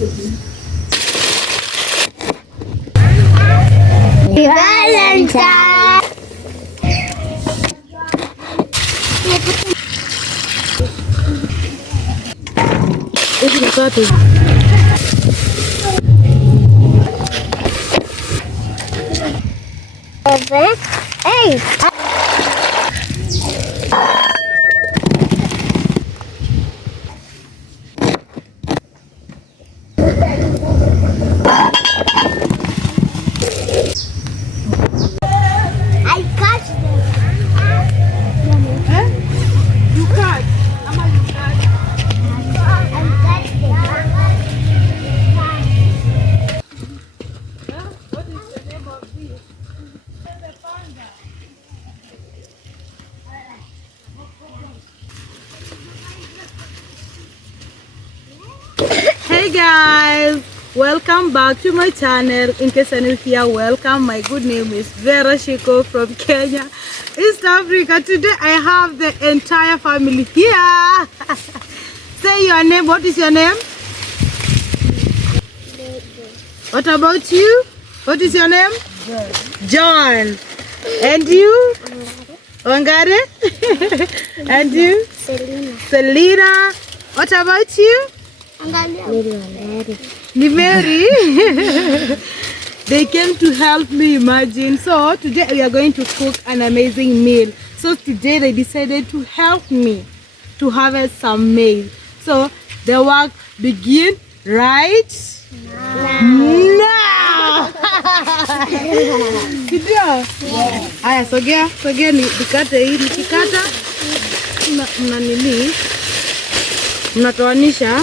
Valentine. Seven, 8. Hey guys, welcome back to my channel. In case you're new here, welcome. My good name is Vera Shiko from Kenya, East Africa. Today I have the entire family here. Say your name. What is your name? What about you? What is your name? John. And you? Wangare. And you? Selena. What about you? Mary. They came to help me, imagine. So today we are going to cook an amazing meal. So today they decided to help me to harvest some maize. So the work begin right now. Kidio? Aya, sogea nikate hii, nikikata mnanili mnatoanisha.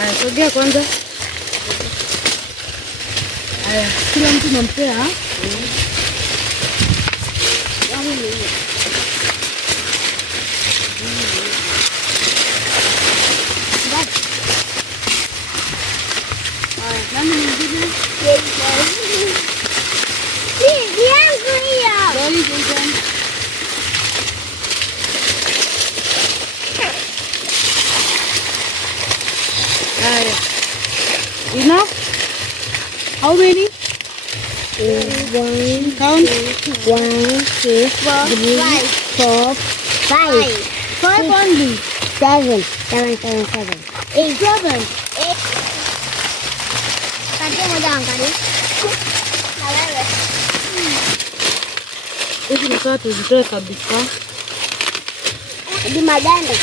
Aya, sogea kwanza. Aya, kila mtu nampea. Nani mwingine? Enough? How many? 1, Count. 1, 2, 3, 4, 5. 5 only. 7, 7, 7, 7. 8, 7. 8. Kati mo dyan, kati. Hizi nataka tuzitoe kabisa. Di maganda.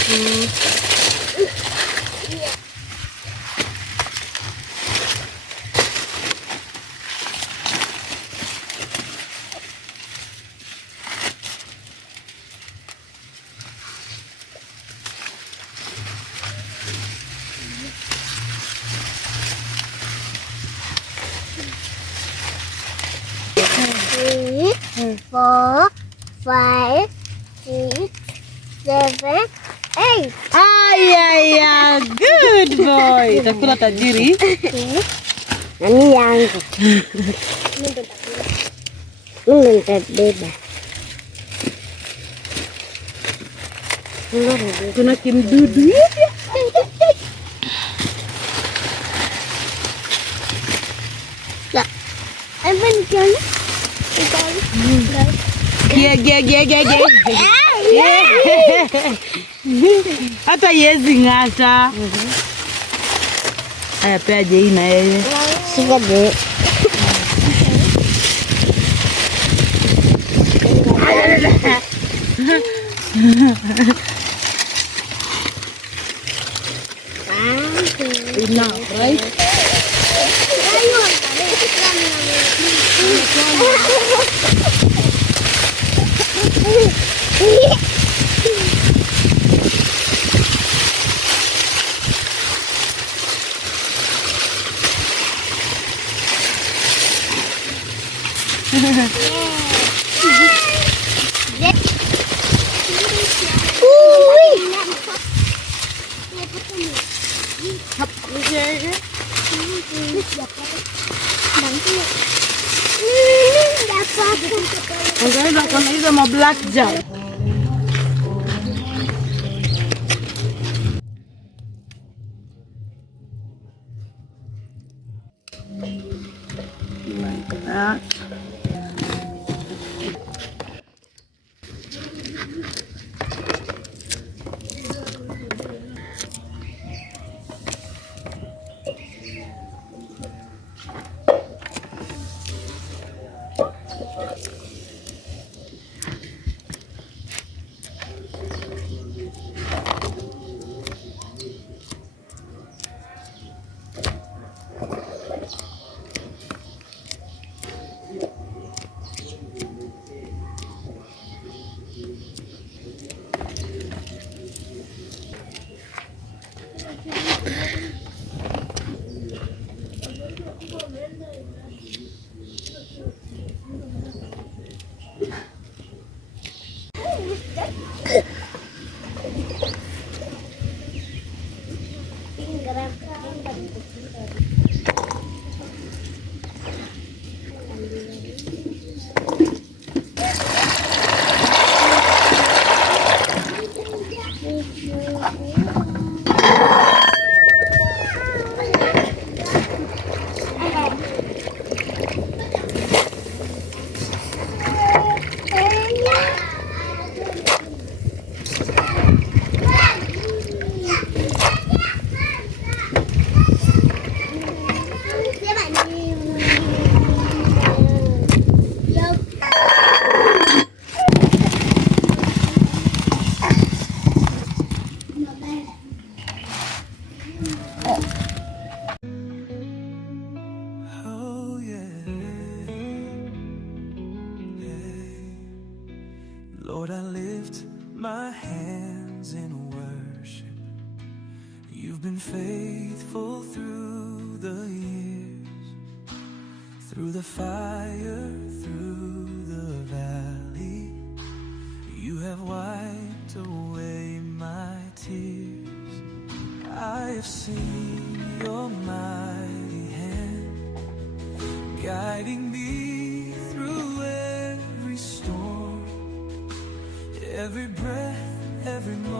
Four, 5, 6, 7, 8. Aya, good boy. Takula tajiri. Nani yangu? Mimi nitabeba. Kuna kimdudu hivi. La. Even can Gie. Hata yezi ngata. Aya, pea Jei na yeye. Shika de. Enough, right? Angaliza kama hizo ma black jam. Like that. Oh yeah, Lord, I lift my hands in worship. You've been faithful through the years, through the fire, through the valley. You have wiped away my tears. I have seen your mighty hand guiding me through every storm, every breath, every moment.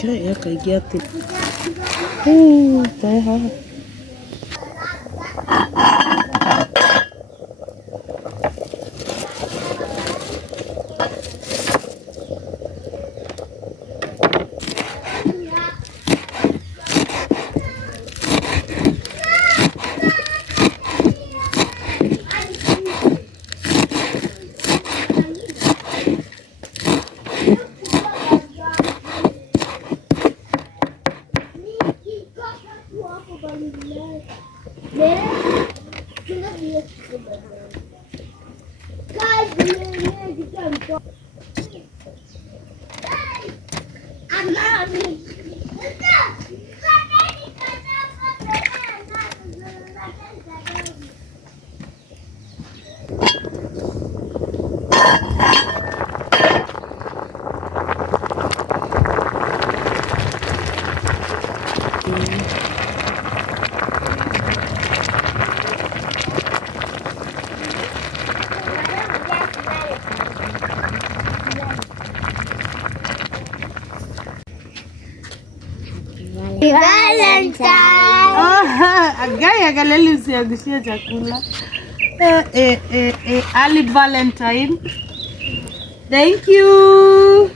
Kaya kaingia ati. Taha. Valentine. Agaya galeli usiagushie chakula. Ali Valentine. Thank you.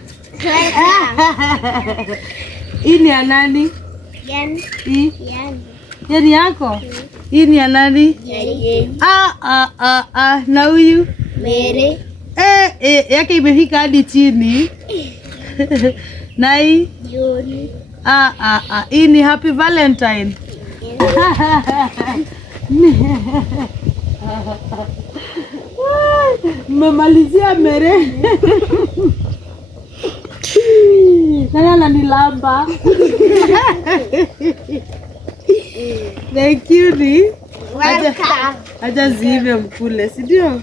Hii ni ya nani? Yan. Hii? Yan. Hii ni yako? Hii ni ya nani? Yan. Na huyu? Mere. Yake imefika hadi chini. Na hii? Yoni. Hii ni Happy Valentine. Mmemalizia mere. Nani ananilamba? Thank you ni. Welcome. Acha ziive mkule, si ndio?